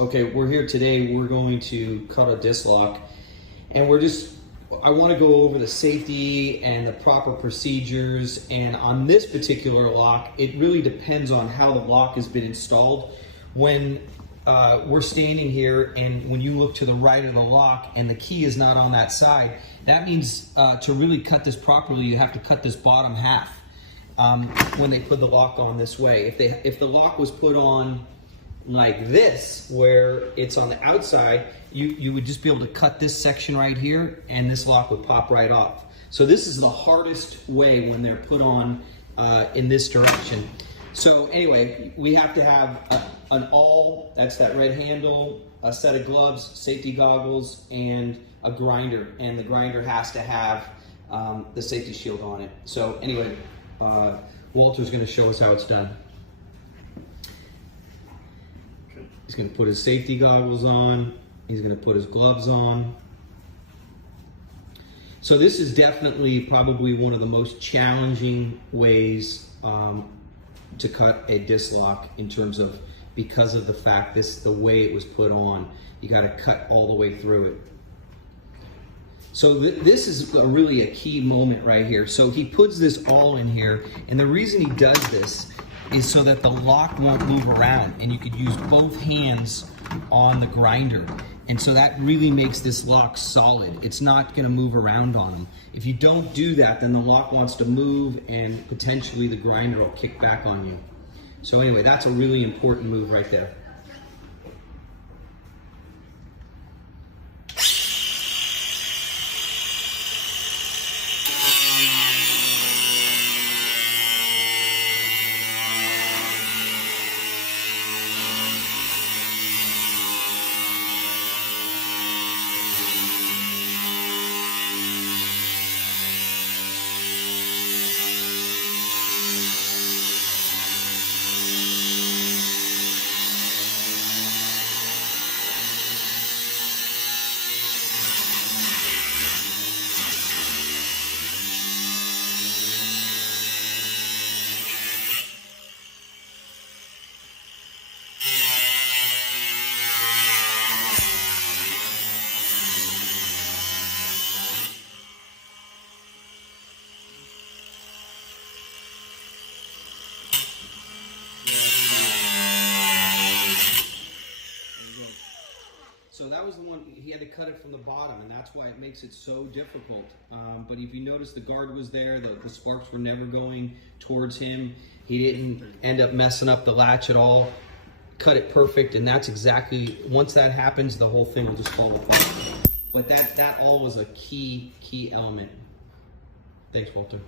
Okay, we're here today. We're going to cut a disc lock, and I want to go over the safety and the proper procedures. And on this particular lock, it really depends on how the lock has been installed. When we're standing here and when you look to the right of the lock and the key is not on that side, that means to really cut this properly, you have to cut this bottom half when they put the lock on this way. If the lock was put on like this, where it's on the outside, you would just be able to cut this section right here and this lock would pop right off. So this is the hardest way when they're put on in this direction. So anyway, we have to have an awl, that's that red handle, a set of gloves, safety goggles, and a grinder. And the grinder has to have the safety shield on it. So anyway, Walter's gonna show us how it's done. He's gonna put his safety goggles on. He's gonna put his gloves on. So this is definitely probably one of the most challenging ways to cut a disc lock in terms of, because of the fact the way it was put on, you gotta cut all the way through it. So this is really a key moment right here. So he puts this all in here, and the reason he does this is so that the lock won't move around, and you could use both hands on the grinder. And so that really makes this lock solid. It's not gonna move around on them. If you don't do that, then the lock wants to move and potentially the grinder will kick back on you. So anyway, that's a really important move right there. So that was the one, he had to cut it from the bottom, and that's why it makes it so difficult. But if you notice, the guard was there, the sparks were never going towards him. He didn't end up messing up the latch at all. Cut it perfect, and that's exactly, once that happens, the whole thing will just fall apart. But that all was a key element. Thanks, Walter.